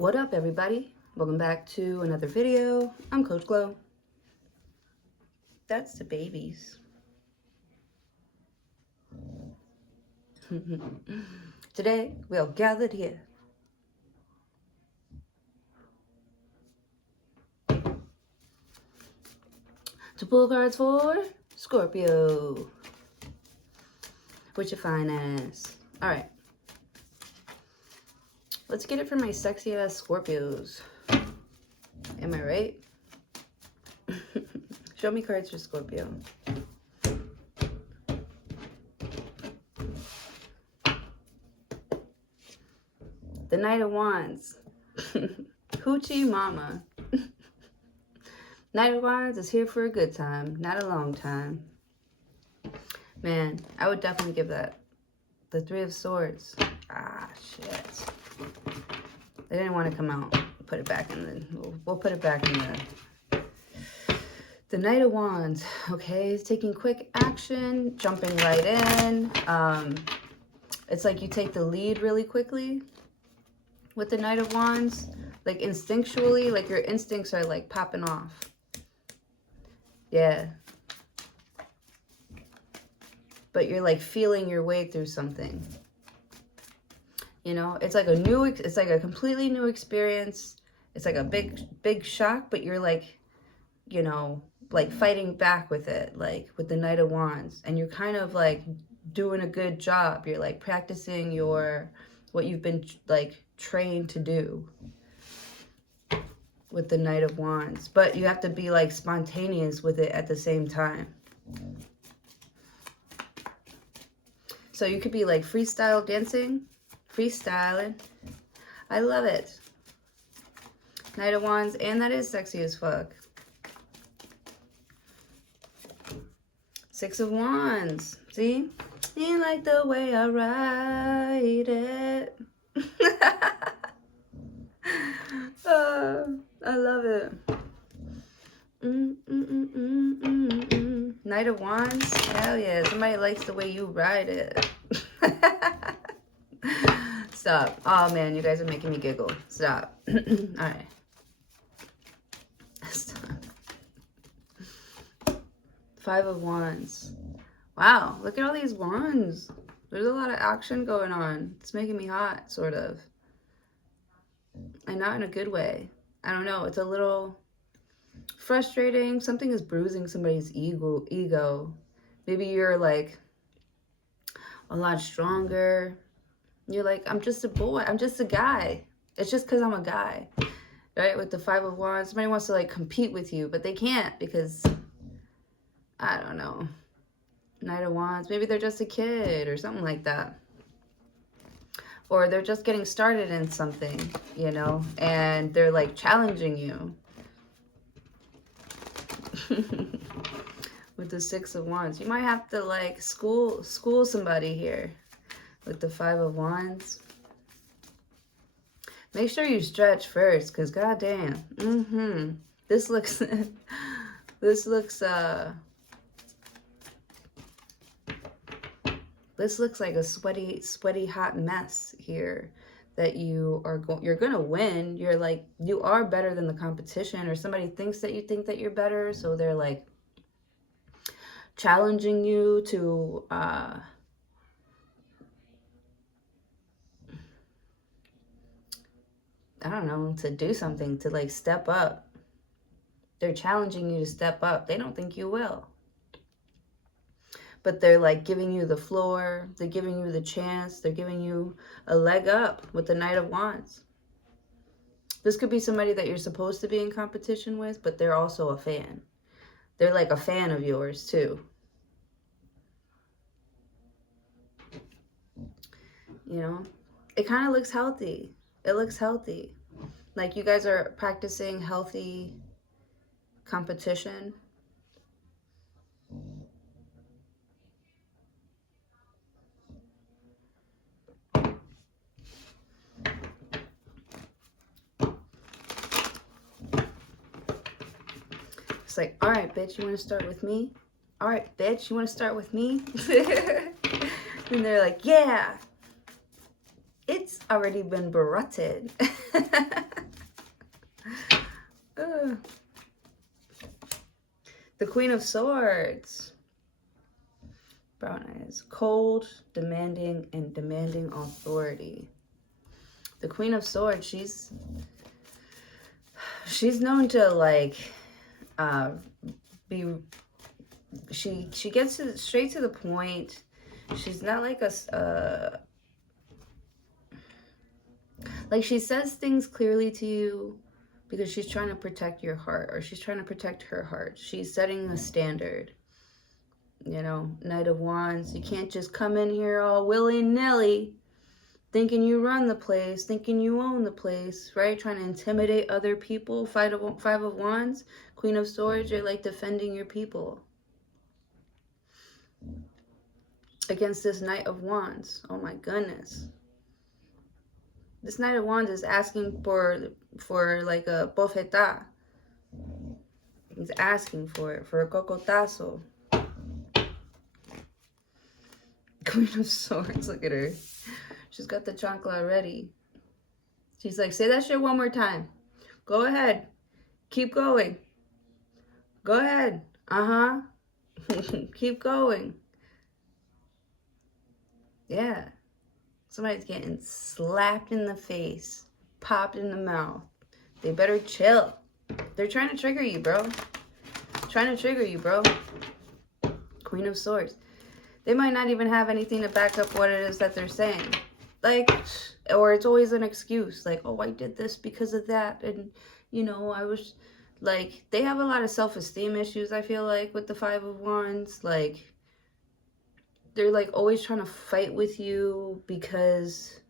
What up, everybody? Welcome back to another video. I'm Coach Glow. That's the babies. Today, we are gathered here to pull cards for Scorpio. What you fine ass. All right. Let's get it for my sexy ass Scorpios. Am I right? Show me cards for Scorpio. The Knight of Wands. Hoochie Mama. Knight of Wands is here for a good time, not a long time. Man, I would definitely give that. The Three of Swords. Ah, shit. They didn't want to come out. Put it back in the... We'll put it back in the Knight of Wands. Okay, taking quick action, jumping right in. It's like you take the lead really quickly with the Knight of Wands. Like instinctually, like your instincts are like popping off. Yeah. But you're like feeling your way through something. You know, it's like it's like a completely new experience. It's like a big shock, but you're like, you know, like fighting back with it, like with the Knight of Wands. And you're kind of like doing a good job. You're like practicing what you've been like trained to do with the Knight of Wands. But you have to be like spontaneous with it at the same time. So you could be like freestyle dancing. Freestyling. I love it. Knight of Wands, and that is sexy as fuck. Six of Wands. See? You like the way I write it. I love it. Knight of Wands. Hell yeah. Somebody likes the way you write it. Stop. Oh, man, you guys are making me giggle. Stop. All right. Stop. Five of Wands. Wow, look at all these wands. There's a lot of action going on. It's making me hot, sort of. And not in a good way. I don't know. It's a little frustrating. Something is bruising somebody's ego. Maybe you're like a lot stronger. You're like, I'm just a boy. I'm just a guy. It's just because I'm a guy. Right? With the Five of Wands. Somebody wants to like compete with you, but they can't because, I don't know. Knight of Wands. Maybe they're just a kid or something like that. Or they're just getting started in something, you know, and they're like challenging you. With the Six of Wands. You might have to like school somebody here. With the Five of Wands. Make sure you stretch first, because goddamn. This looks this looks like a sweaty hot mess here that you're gonna win. You're like, you are better than the competition, or somebody thinks that you think that you're better, so they're like challenging you to I don't know, to do something, to like step up. They're challenging you to step up. They don't think you will. But they're like giving you the floor. They're giving you the chance. They're giving you a leg up with the Knight of Wands. This could be somebody that you're supposed to be in competition with, but they're also a fan. They're like a fan of yours too. You know, it kind of looks healthy. It looks healthy. Like you guys are practicing healthy competition. It's like, all right, bitch, you want to start with me? All right, bitch, you want to start with me? And they're like, yeah. It's already been barotted. The Queen of Swords. Brown eyes. Cold, demanding, and demanding authority. The Queen of Swords, she's known to like be, she gets straight to the point. She's not like like she says things clearly to you because she's trying to protect your heart, or she's trying to protect her heart. She's setting the standard. You know, Knight of Wands, you can't just come in here all willy-nilly thinking you run the place, thinking you own the place, right? Trying to intimidate other people. Five of Wands, Queen of Swords, you're like defending your people against this Knight of Wands. Oh my goodness. This Knight of Wands is asking for like a bofetada. He's asking for it, for a cocotazo. Queen of Swords, look at her. She's got the chancla ready. She's like, say that shit one more time. Go ahead. Keep going. Go ahead. Uh-huh. Keep going. Yeah. Somebody's getting slapped in the face, popped in the mouth. They better chill. They're trying to trigger you, bro. Trying to trigger you, bro. Queen of Swords. They might not even have anything to back up what it is that they're saying. Like, or it's always an excuse. Like, oh, I did this because of that. And, you know, I was, like, they have a lot of self-esteem issues, I feel like, with the Five of Wands. Like, they're, like, always trying to fight with you because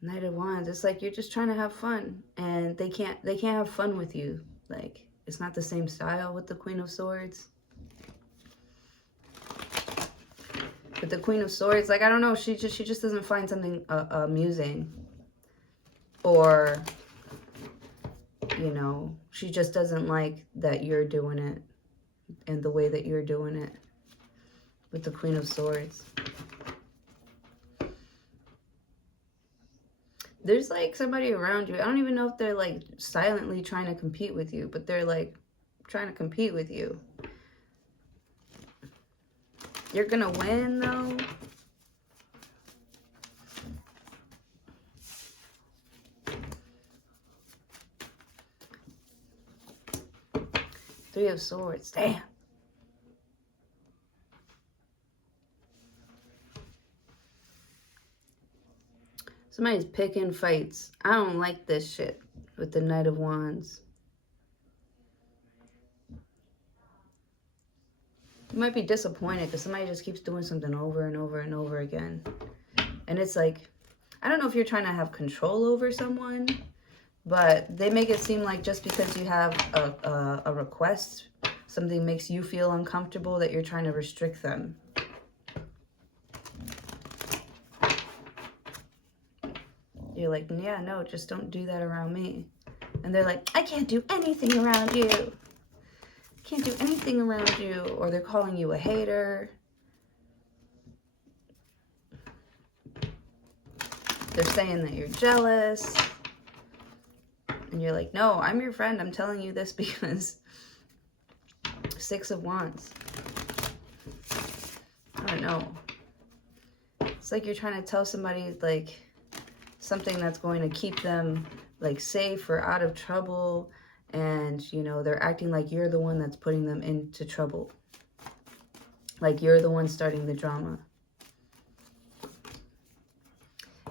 Knight of Wands, it's like you're just trying to have fun. And they can't have fun with you. Like, it's not the same style with the Queen of Swords. But the Queen of Swords, like, I don't know, she just doesn't find something amusing. Or, you know, she just doesn't like that you're doing it and the way that you're doing it with the Queen of Swords. There's, like, somebody around you. I don't even know if they're, like, silently trying to compete with you, but they're, like, trying to compete with you. You're gonna win, though. Three of Swords. Damn. Somebody's picking fights. I don't like this shit with the Knight of Wands. You might be disappointed because somebody just keeps doing something over and over and over again. And it's like, I don't know if you're trying to have control over someone, but they make it seem like just because you have a request, something makes you feel uncomfortable, that you're trying to restrict them. You're like, yeah, no, just don't do that around me. And they're like, I can't do anything around you. Can't do anything around you. Or they're calling you a hater. They're saying that you're jealous. And you're like, no, I'm your friend. I'm telling you this because Six of Wands. I don't know. It's like you're trying to tell somebody, like, something that's going to keep them, like, safe or out of trouble. And, you know, they're acting like you're the one that's putting them into trouble. Like you're the one starting the drama.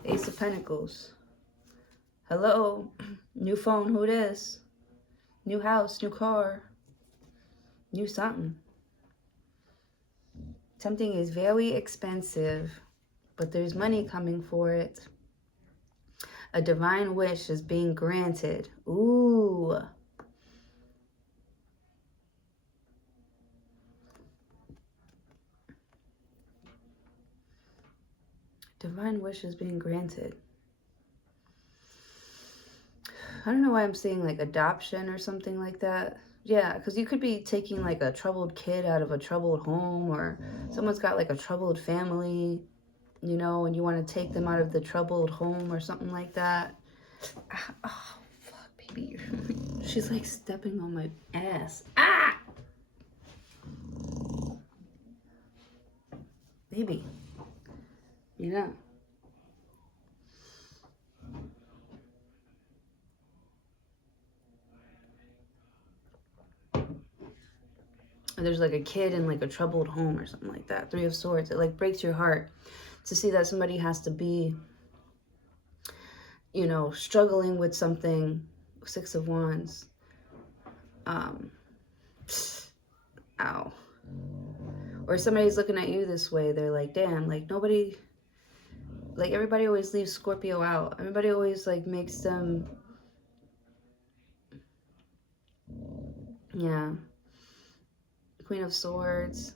Ace of Pentacles. Hello. New phone, who this? New house, new car. New something. Something is very expensive, but there's money coming for it. A divine wish is being granted. Ooh. Divine wish is being granted. I don't know why I'm saying like adoption or something like that. Yeah, because you could be taking like a troubled kid out of a troubled home, or someone's got like a troubled family, you know, and you want to take them out of the troubled home or something like that. Oh, fuck me. She's like stepping on my ass. Ah! Maybe. Yeah. There's like a kid in like a troubled home or something like that. Three of Swords. It like breaks your heart to see that somebody has to be, you know, struggling with something. Six of Wands. Ow. Or somebody's looking at you this way. They're like, damn, like nobody, like everybody always leaves Scorpio out. Everybody always like makes them, yeah. Queen of Swords,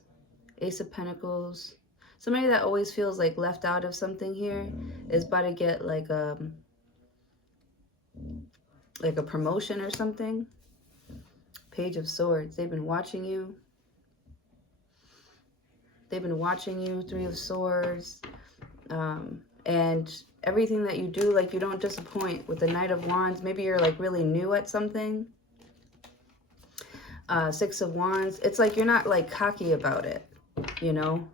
Ace of Pentacles. Somebody that always feels like left out of something here is about to get like a promotion or something. Page of Swords. They've been watching you. They've been watching you. Three of Swords. And everything that you do, like you don't disappoint. With the Knight of Wands, maybe you're like really new at something. Six of Wands. It's like you're not like cocky about it, you know?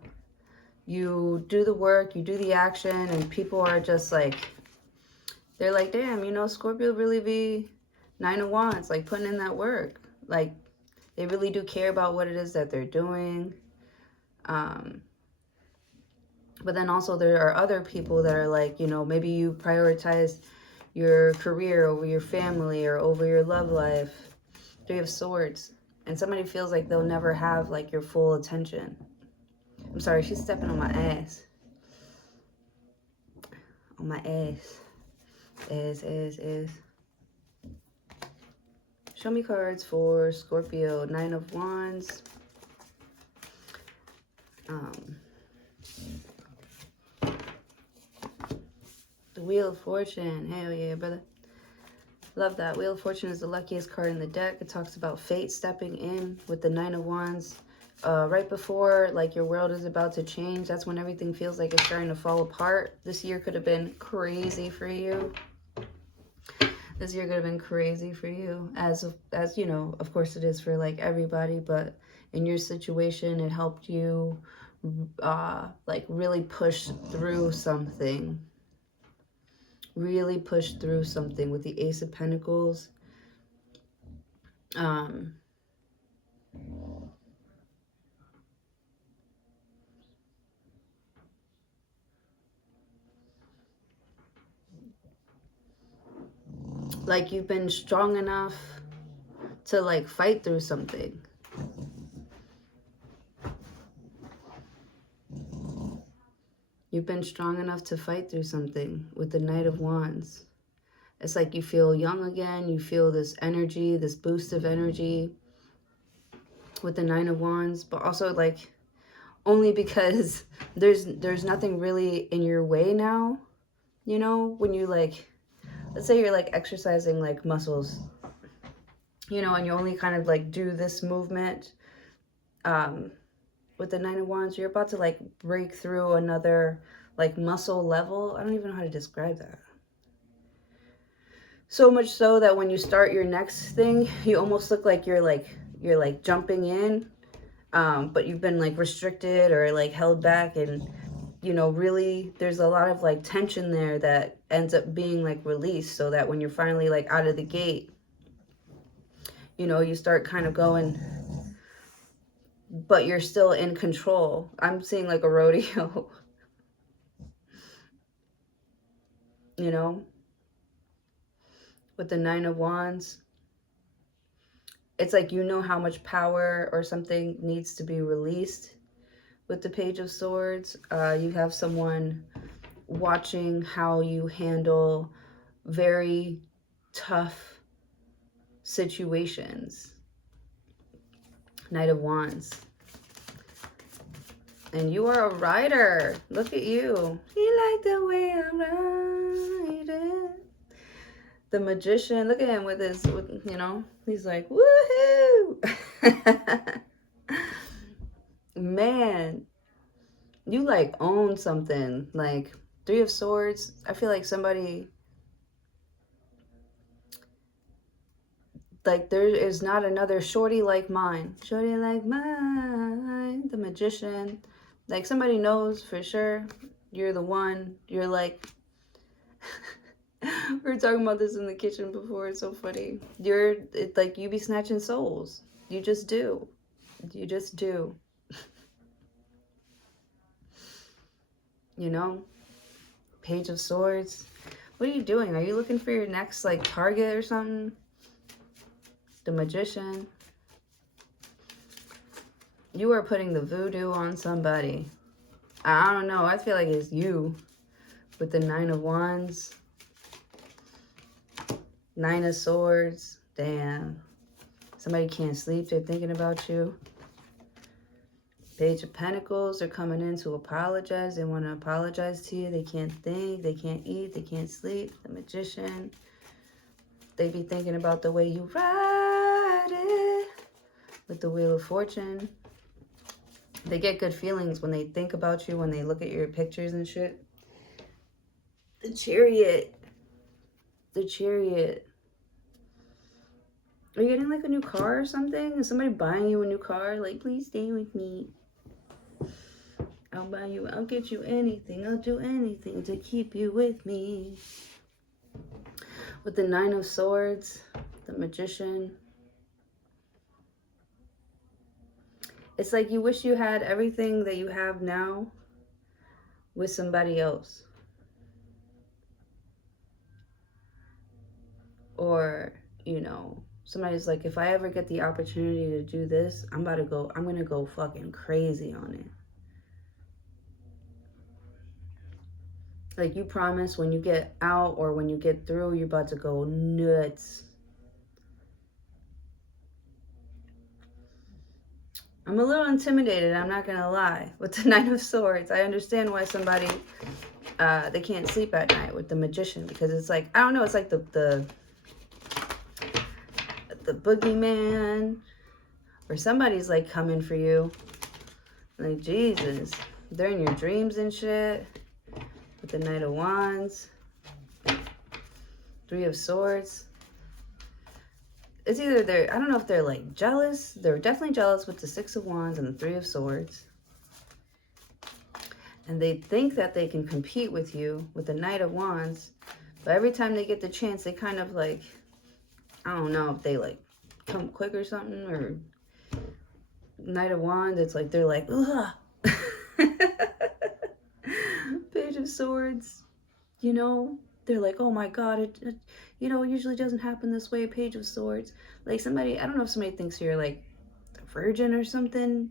You do the work, you do the action, and people are just like, they're like, damn, you know, Scorpio really be Nine of Wands, like putting in that work. Like, they really do care about what it is that they're doing. But then also there are other people that are like, you know, maybe you prioritize your career over your family or over your love life. Three of Swords. And somebody feels like they'll never have like your full attention. I'm sorry, she's stepping on my ass. On my ass. Is. Show me cards for Scorpio. Nine of Wands. The Wheel of Fortune. Hell yeah, brother. Love that. Wheel of Fortune is the luckiest card in the deck. It talks about fate stepping in with the Nine of Wands. Right before, like, your world is about to change. That's when everything feels like it's starting to fall apart. This year could have been crazy for you. This year could have been crazy for you. As you know, of course it is for, like, everybody. But in your situation, it helped you, like, really push through something. Really push through something with the Ace of Pentacles. Like you've been strong enough to like fight through something. You've been strong enough to fight through something with the Knight of Wands. It's like you feel young again. You feel this energy, this boost of energy with the Nine of Wands. But also like only because there's nothing really in your way now. You know, when you like, let's say you're like exercising like muscles, you know, and you only kind of like do this movement. With the Nine of Wands, you're about to like break through another like muscle level. I don't even know how to describe that. So much so that when you start your next thing, you almost look like you're like jumping in, but you've been like restricted or like held back, and you know, really there's a lot of like tension there that ends up being like released, so that when you're finally like out of the gate, you know, you start kind of going, but you're still in control. I'm seeing like a rodeo. You know, with the Nine of Wands, it's like you know how much power or something needs to be released. With the Page of Swords, you have someone watching how you handle very tough situations. Knight of Wands. And you are a rider. Look at you. You like the way I'm riding. The Magician. Look at him with his, you know, he's like, woohoo. Man, you like own something. Like Three of Swords. I feel like somebody, Like, there is not another shorty like mine. Shorty like mine. The Magician. Like, somebody knows for sure you're the one. You're like... we were talking about this in the kitchen before. It's so funny. It's like you be snatching souls. You just do. You just do. You know? Page of Swords. What are you doing? Are you looking for your next, like, target or something? The Magician. You are putting the voodoo on somebody. I don't know. I feel like it's you. With the Nine of Wands. Nine of Swords. Damn. Somebody can't sleep. They're thinking about you. Page of Pentacles. They're coming in to apologize. They want to apologize to you. They can't think. They can't eat. They can't sleep. The Magician. They be thinking about the way you ride it. With the Wheel of Fortune. They get good feelings when they think about you. When they look at your pictures and shit. The Chariot. The Chariot. Are you getting like a new car or something? Is somebody buying you a new car? Like, please stay with me. I'll buy you, I'll get you anything. I'll do anything to keep you with me. With the Nine of Swords, the Magician. It's like you wish you had everything that you have now with somebody else. Or, you know, somebody's like, if I ever get the opportunity to do this, I'm going to go fucking crazy on it. Like, you promise when you get out or when you get through, you're about to go nuts. I'm a little intimidated, I'm not going to lie. With the Nine of Swords, I understand why somebody, they can't sleep at night with the Magician. Because it's like, I don't know, it's like the boogeyman. Or somebody's like coming for you. Like, Jesus. They're in your dreams and shit. With the Knight of Wands. Three of Swords. It's either I don't know if they're like jealous. They're definitely jealous with the Six of Wands and the Three of Swords. And they think that they can compete with you with the Knight of Wands. But every time they get the chance, they kind of like, I don't know if they like come quick or something. Or Knight of Wands, it's like they're like, ugh. Page of Swords, you know, they're like, oh my God, it you know, it usually doesn't happen this way. Page of Swords. Like somebody, I don't know if somebody thinks you're like a virgin or something.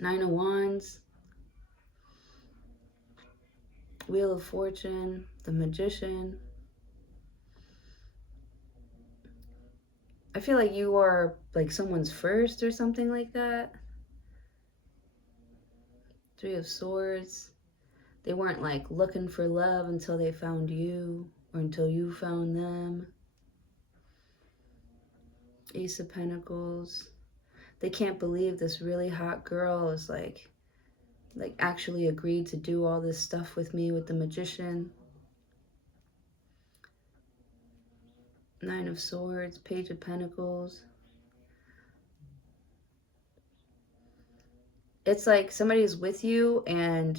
Nine of Wands. Wheel of Fortune. The Magician. I feel like you are like someone's first or something like that. Three of Swords. They weren't like looking for love until they found you or until you found them. Ace of Pentacles. They can't believe this really hot girl is like actually agreed to do all this stuff with me with the Magician. Nine of Swords, Page of Pentacles. It's like somebody's with you and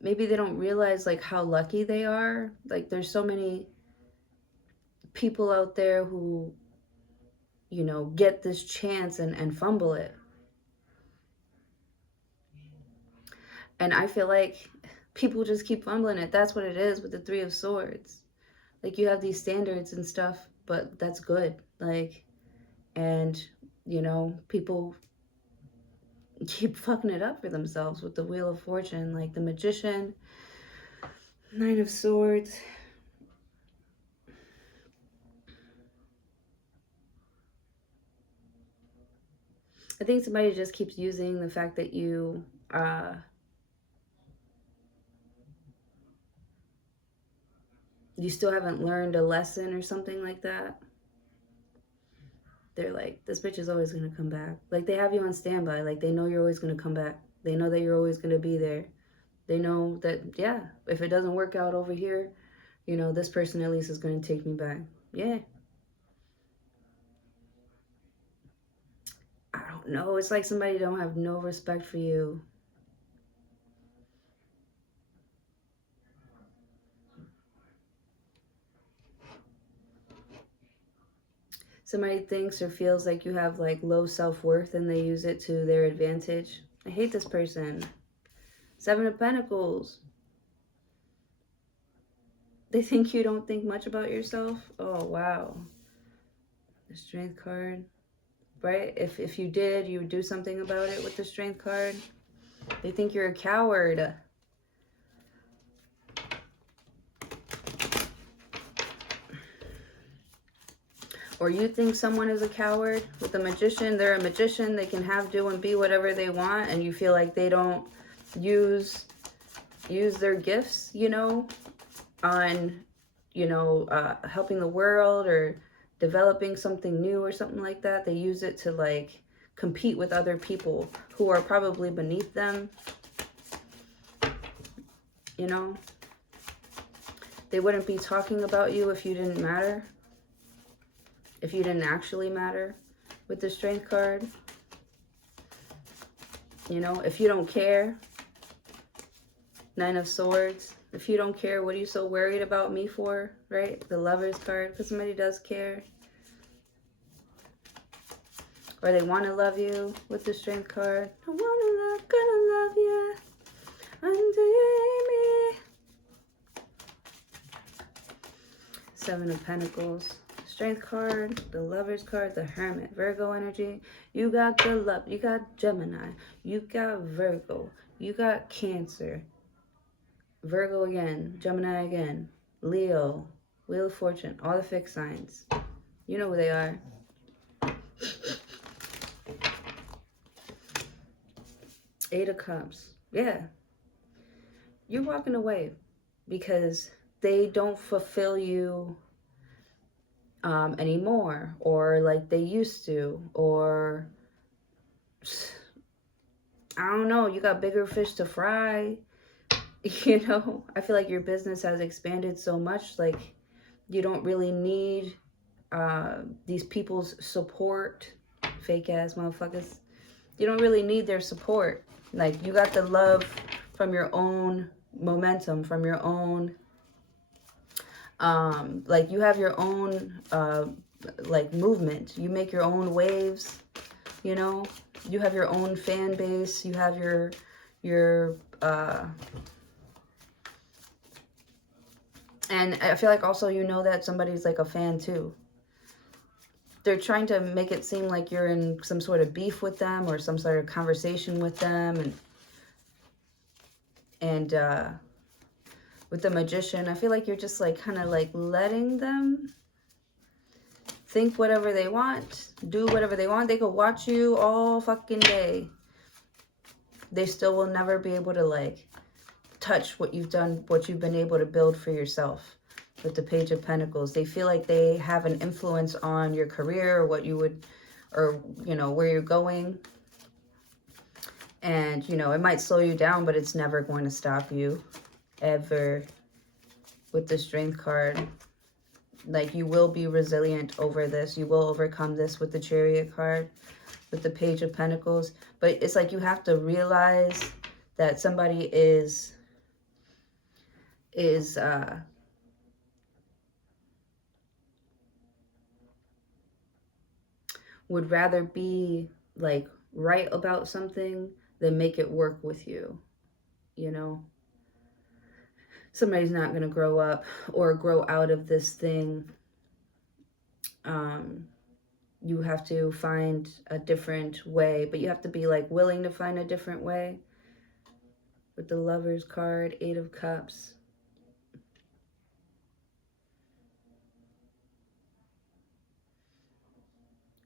maybe they don't realize like how lucky they are. Like there's so many people out there who, you know, get this chance and fumble it. And I feel like people just keep fumbling it. That's what it is with the Three of Swords. Like you have these standards and stuff, but that's good. Like, and you know, people keep fucking it up for themselves with the Wheel of Fortune. Like the Magician, Nine of Swords. I think somebody just keeps using the fact that you you still haven't learned a lesson or something like that. They're like, this bitch is always going to come back. Like they have you on standby. Like they know you're always going to come back. They know that you're always going to be there. They know that, yeah, if it doesn't work out over here, you know, this person at least is going to take me back. Yeah. I don't know. It's like somebody don't have no respect for you. Somebody thinks or feels like you have like low self-worth and they use it to their advantage. I hate this person. Seven of Pentacles. They think you don't think much about yourself. Oh, wow. The Strength card. Right? If you did, you would do something about it with the Strength card. They think you're a coward. Or you think someone is a coward. With the Magician, they're a magician. They can have, do, and be whatever they want. And you feel like they don't use their gifts, you know, on, you know, helping the world or developing something new or something like that. They use it to, like, compete with other people who are probably beneath them, you know. They wouldn't be talking about you if you didn't matter. If you didn't actually matter with the Strength card. You know, if you don't care. Nine of Swords. If you don't care, what are you so worried about me for, right? The Lover's card, because somebody does care. Or they want to love you with the Strength card. I want to love, gonna love you until you hate me. Seven of Pentacles. Strength card, the Lover's card, the Hermit, Virgo energy. You got the love, you got Gemini, you got Virgo, you got Cancer, Virgo again, Gemini again, Leo, Wheel of Fortune, all the fixed signs. You know who they are. Eight of Cups. Yeah. You're walking away because they don't fulfill you anymore, or like they used to, or I don't know, you got bigger fish to fry. You know, I feel like your business has expanded so much, like you don't really need these people's support. Fake ass motherfuckers. You don't really need their support. Like, you got the love from your own momentum, from your own like you have your own like movement. You make your own waves, you know. You have your own fan base. You have your and I feel like also, you know, that somebody's like a fan too. They're trying to make it seem like you're in some sort of beef with them or some sort of conversation with them, and with the Magician, I feel like you're just like kind of like letting them think whatever they want, do whatever they want. They could watch you all fucking day. They still will never be able to like touch what you've done, what you've been able to build for yourself. With the Page of Pentacles, they feel like they have an influence on your career or what you would, or, you know, where you're going. And, you know, it might slow you down, but it's never going to stop you, ever. With the Strength card, like, you will be resilient over this. You will overcome this with the Chariot card, with the Page of Pentacles. But it's like you have to realize that somebody would rather be like right about something than make it work with you, you know. Somebody's not going to grow up or grow out of this thing. You have to find a different way, but you have to be like willing to find a different way. With the Lover's card, Eight of Cups.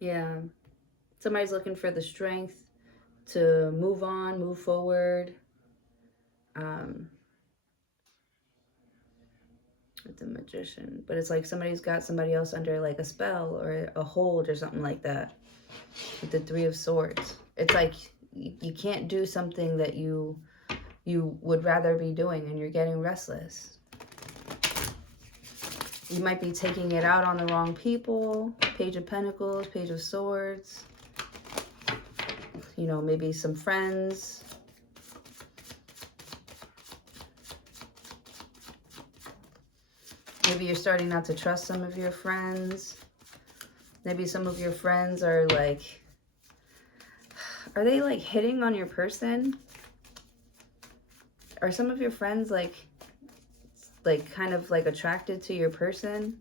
Yeah. Somebody's looking for the strength to move on, move forward. With the Magician. But it's like somebody's got somebody else under like a spell or a hold or something like that. With the Three of Swords. It's like you can't do something that you you would rather be doing, and you're getting restless. You might be taking it out on the wrong people. Page of Pentacles, Page of Swords. You know, maybe some friends. Maybe you're starting not to trust some of your friends. Maybe some of your friends are like, are they like hitting on your person? Are some of your friends like kind of like attracted to your person?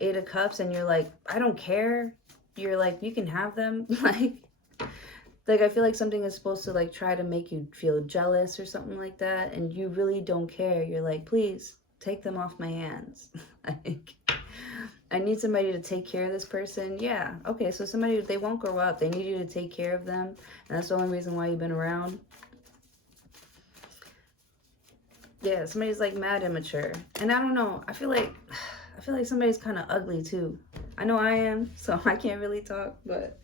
8 of Cups, and you're like, I don't care. You're like, you can have them. Like I feel like something is supposed to like try to make you feel jealous or something like that, and you really don't care. You're like, please take them off my hands. Like, I need somebody to take care of this person. Yeah, okay, so somebody, they won't grow up. They need you to take care of them, and that's the only reason why you've been around. Yeah, somebody's like mad immature. And I don't know, I feel like somebody's kind of ugly too. I know I am, so I can't really talk, but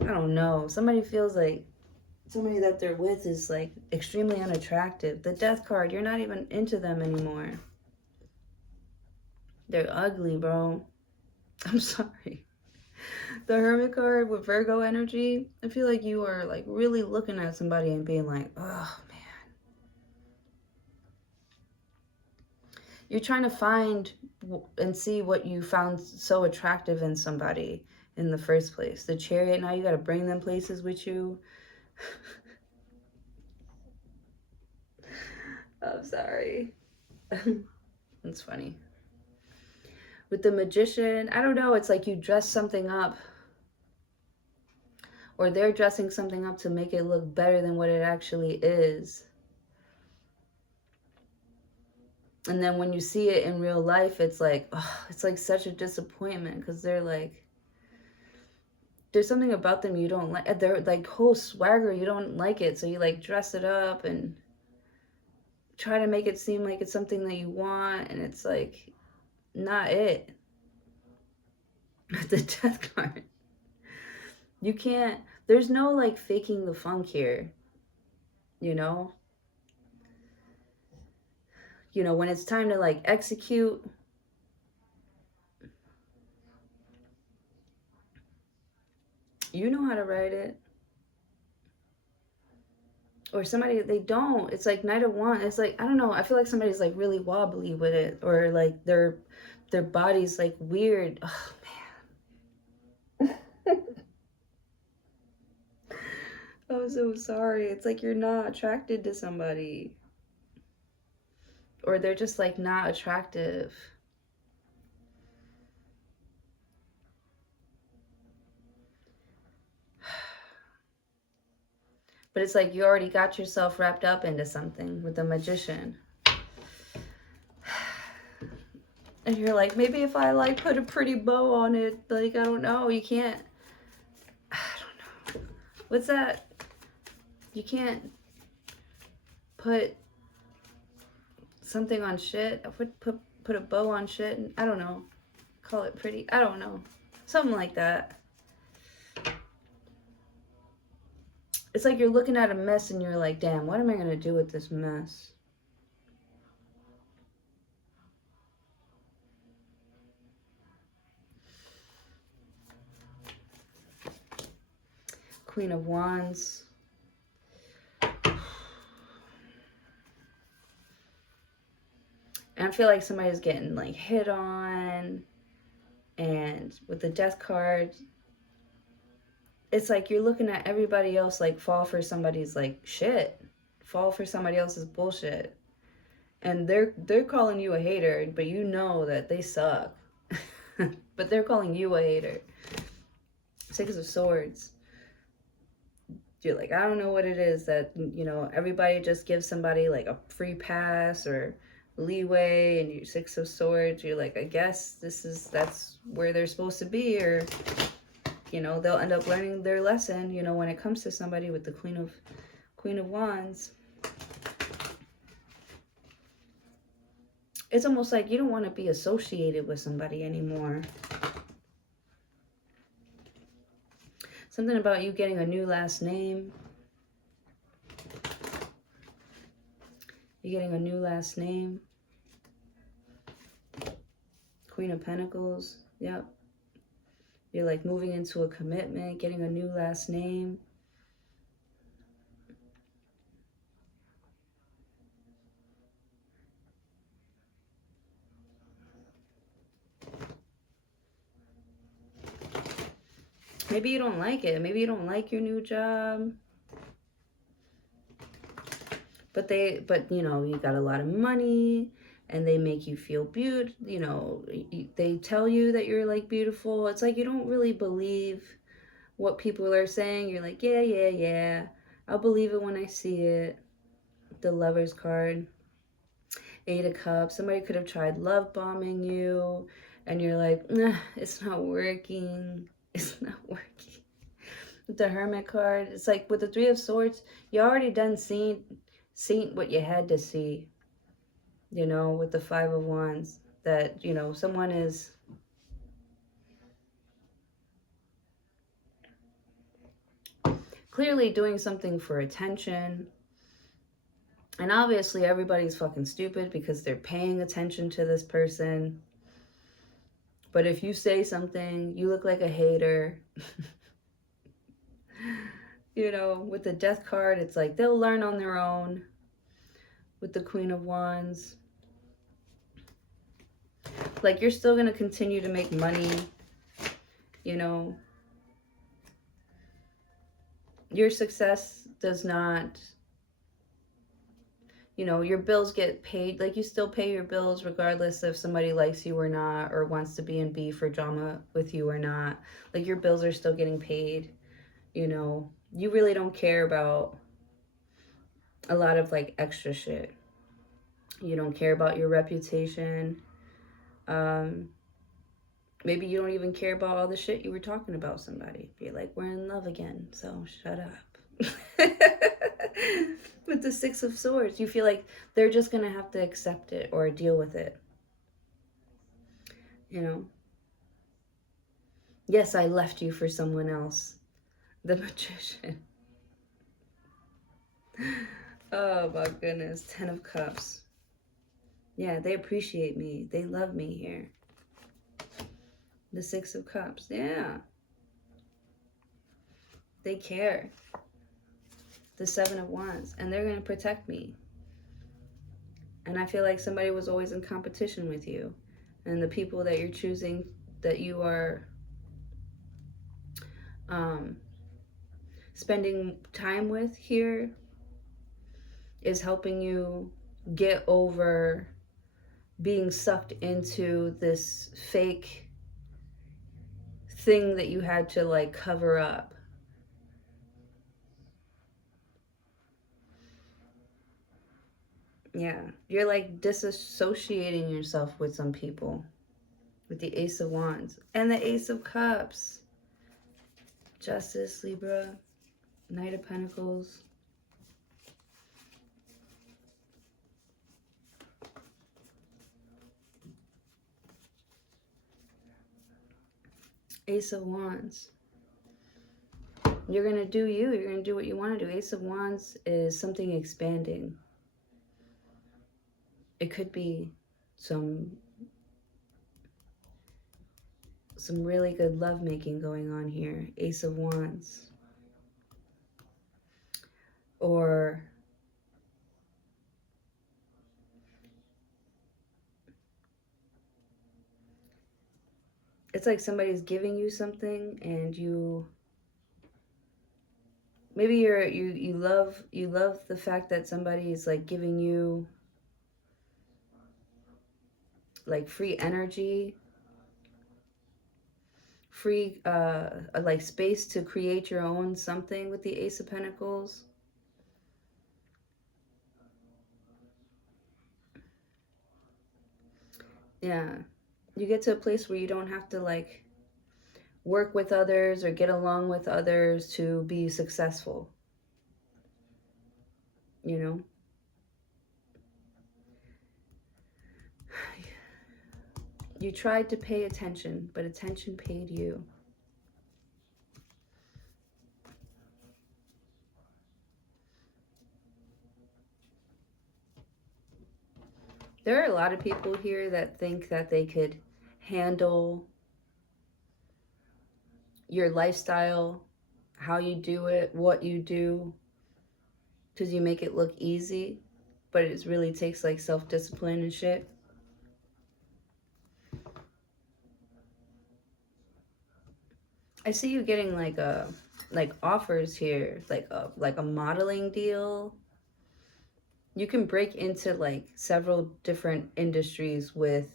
I don't know. Somebody feels like somebody that they're with is like extremely unattractive. The Death card, you're not even into them anymore. They're ugly, bro. I'm sorry. The Hermit card with Virgo energy, I feel like you are like really looking at somebody and being like, oh man. You're trying to find and see what you found so attractive in somebody in the first place. The Chariot, now you got to bring them places with you. I'm sorry. It's funny. With the Magician, I don't know, it's like you dress something up, or they're dressing something up to make it look better than what it actually is. And then when you see it in real life, it's like, oh, it's like such a disappointment, because they're like, there's something about them you don't like. They're like whole swagger, you don't like it, so you like dress it up and try to make it seem like it's something that you want, and it's like not it. The Death card. You can't, there's no like faking the funk here, you know? You know, when it's time to like execute, you know how to write it. Or somebody, they don't. It's like Knight of Wands. It's like, I don't know, I feel like somebody's like really wobbly with it, or like their body's like weird. Oh man. I'm so sorry. It's like you're not attracted to somebody, or they're just like not attractive. But it's like you already got yourself wrapped up into something with the Magician. And you're like, maybe if I like put a pretty bow on it, like, I don't know, you can't, I don't know. What's that? You can't put something on shit. I would put a bow on shit, and I don't know. Call it pretty. I don't know. Something like that. It's like you're looking at a mess and you're like, damn, what am I going to do with this mess? Queen of Wands. And I feel like somebody's getting like hit on. And with the Death card, it's like you're looking at everybody else like fall for somebody's like shit. Fall for somebody else's bullshit. And they're calling you a hater, but you know that they suck. But they're calling you a hater. 6 of Swords. You're like, I don't know what it is that, you know, everybody just gives somebody like a free pass or leeway, and you 6 of Swords, you're like, I guess that's where they're supposed to be, or, you know, they'll end up learning their lesson, you know, when it comes to somebody with the Queen of Wands. It's almost like you don't want to be associated with somebody anymore. Something about you getting a new last name. You're getting a new last name. Queen of Pentacles. Yep. You're like moving into a commitment, getting a new last name. Maybe you don't like it. Maybe you don't like your new job. But you know, you got a lot of money and they make you feel beautiful. You know, they tell you that you're like beautiful. It's like you don't really believe what people are saying. You're like, yeah, yeah, yeah. I'll believe it when I see it. The Lover's card. 8 of Cups. Somebody could have tried love bombing you and you're like, nah, it's not working. It's not working. With the Hermit card, it's like with the 3 of Swords, you already done seen what you had to see. You know, with the 5 of Wands, that, you know, someone is clearly doing something for attention. And obviously everybody's fucking stupid because they're paying attention to this person. But if you say something, you look like a hater. You know, with the Death card, it's like they'll learn on their own. With the Queen of Wands, like you're still going to continue to make money. You know, your success does not, you know, your bills get paid. Like you still pay your bills regardless if somebody likes you or not, or wants to be in beef or drama with you or not. Like your bills are still getting paid. You know, you really don't care about a lot of like extra shit. You don't care about your reputation. Maybe you don't even care about all the shit you were talking about somebody. You're like, we're in love again, so shut up. With the 6 of Swords, you feel like they're just going to have to accept it or deal with it. You know? Yes, I left you for someone else. The Magician. Oh my goodness. 10 of Cups. Yeah, they appreciate me. They love me here. The 6 of Cups. Yeah. They care. The 7 of Wands. And they're going to protect me. And I feel like somebody was always in competition with you. And the people that you're choosing, that you are spending time with here, is helping you get over being sucked into this fake thing that you had to like cover up. Yeah, you're like disassociating yourself with some people. With the Ace of Wands and the Ace of Cups. Justice, Libra. Knight of Pentacles. Ace of Wands. You're going to do you. You're going to do what you want to do. Ace of Wands is something expanding. It could be some really good lovemaking going on here. Ace of Wands. Or it's like somebody's giving you something and you maybe you love the fact that somebody is like giving you like free energy, free like space to create your own something with the Ace of Pentacles. Yeah, you get to a place where you don't have to like work with others or get along with others to be successful, you know. You tried to pay attention, but attention paid you. There are a lot of people here that think that they could handle your lifestyle, how you do it, what you do, because you make it look easy, but it really takes like self-discipline and shit. I see you getting like offers here, like a modeling deal. You can break into like several different industries with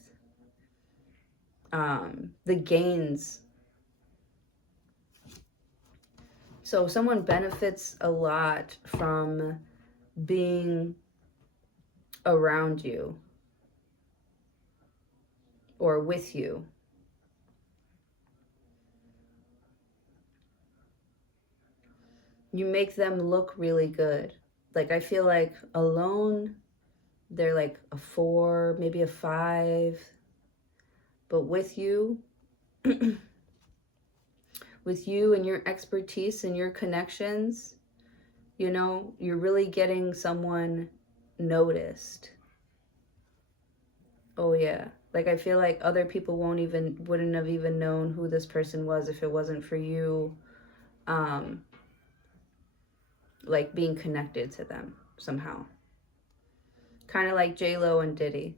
the gains. So someone benefits a lot from being around you or with you. You make them look really good. Like I feel like alone they're like a 4, maybe a 5, but with you with you and your expertise and your connections, you know, you're really getting someone noticed. Oh yeah. Like I feel like other people wouldn't have even known who this person was if it wasn't for you um like being connected to them somehow. Kind of like J-Lo and Diddy.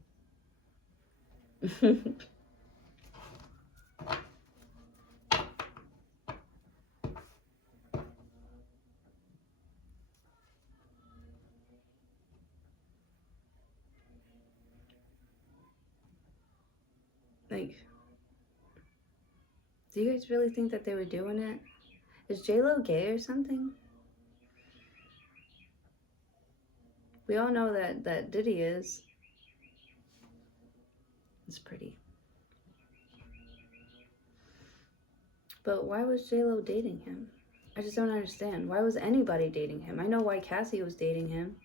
Like, do you guys really think that they were doing it? Is J-Lo gay or something? We all know that Diddy is. It's pretty. But why was J-Lo dating him? I just don't understand. Why was anybody dating him? I know why Cassie was dating him.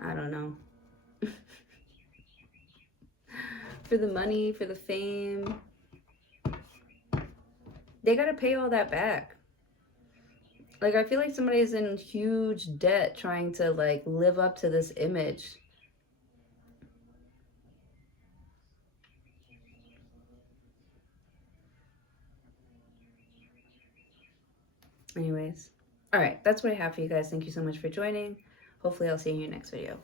I don't know. For the money, for the fame. They gotta pay all that back. Like, I feel like somebody's in huge debt trying to, like, live up to this image. Anyways. All right, that's what I have for you guys. Thank you so much for joining. Hopefully I'll see you in your next video.